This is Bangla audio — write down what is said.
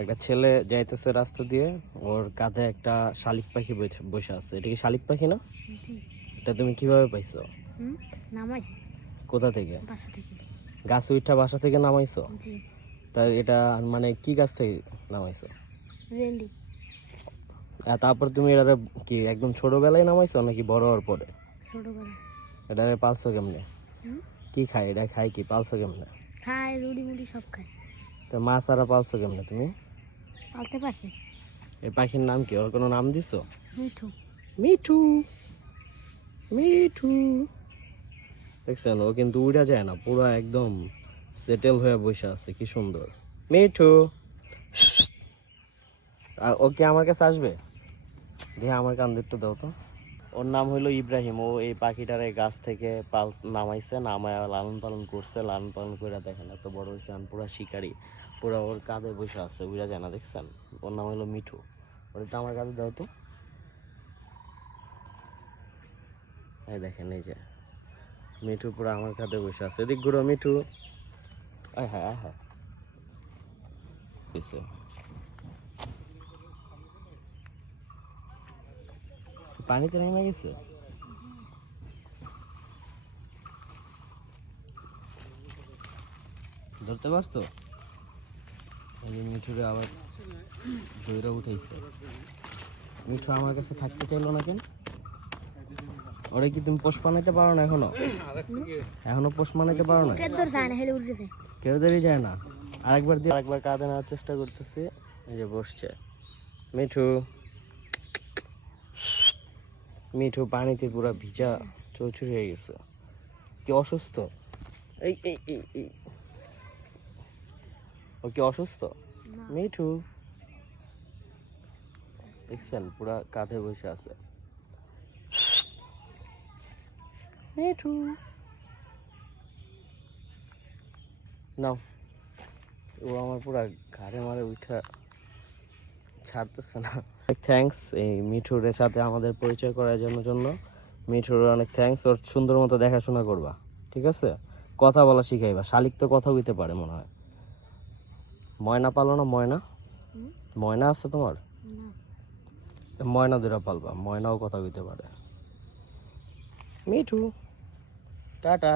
একটা ছেলে যাইতেছে রাস্তা দিয়ে, ওর কাঁধে একটা শালিক পাখি বসে আছে। এটা কি শালিক পাখি না? জি। এটা তুমি কিভাবে পাইছো? নামাইছি কোথা থেকে? বাসা থেকে। গাছ উঠা বাসা থেকে নামাইছো? জি। তাই এটা মানে কি গাছ থেকে নামাইছো? রেন্ডি। আর তারপর তুমি এটা কি একদম ছোটবেলায় নামাইছো নাকি বড় হওয়ার পরে? ছোটবেলা। এটা পালছো কেমনে? কি খায় এটা? খায় কি? পালছো কেমনে? খায়, রুটি মুড়ি সব খায়। তো মাছ আর পালছো কেমনে তুমি? পালতে পারছে। এই পাখির নাম কি? ওর কোনো নাম দিছো? মিঠু। মিঠু, মিঠু। দেখছেন, ও কিন্তু উড়া যায় না, পুরো একদম সেটেল হয়ে বসে আছে। কি সুন্দর মিঠু। আর ও কি আমার কাছে আসবে? দিয়ে আমার কান একটু দাও তো। ওর নাম হইলো ইব্রাহিম। ও এই পাখিটারে গাছ থেকে নামাইছে, নামায় লালন পালন করছে। লালন পালন করে দেখেন এত বড় হয়েছে, পুরা শিকারি, পুরা ওর কাঁধে বসে আছে, উড়া যায় না। দেখছেন, ওর নাম হইলো মিঠু। ওটা আমার কাছে দাও তো। এই দেখেন, এই যে মিঠু পুরো আমার কাঁধে বসে আছে। এদিক ঘুরো মিঠু। আয় হ্যাঁ, আয় হ্যাঁ। পানিতে নেমে গেছে। ধরতে পারছো? এই যে মিঠুরে আবার দইরা উঠাইছে। মিঠু আমার কাছে থাকতে চাইলো না কেন? ওরে কি তুমি পোষ বানাইতে পারো না এখনো? এখনো পোষ বানাইতে পারো না? কেউ দেরি যায় না। আরেকবার কাঁধে নেওয়ার চেষ্টা করতেছি। এই যে বসছে মিঠু। মিঠু পানিতে পুরো ভিজা চৌচুর হয়ে গেছে। কি অসুস্থ? এই এই এই এই ও কি অসুস্থ? মিঠু দেখছেন, পুরা কাঁধে বসে আছে। মিঠু নাও। ও আমার পুরা ঘাড়ে মারে উঠা ছাড়তেছে না। থ্যাঙ্কস এই মিঠুর সাথে আমাদের পরিচয় করার জন্য। মিঠুর অনেক থ্যাঙ্কস। ওর সুন্দর মতো দেখাশোনা করবা, ঠিক আছে? কথা বলা শিখাইবা। শালিক তো কথা হইতে পারে মনে হয়। ময়না পালো না? ময়না, ময়না আছে তোমার? ময়না দুটা পালবা, ময়নাও কথা হইতে পারে। মিঠু টাটা।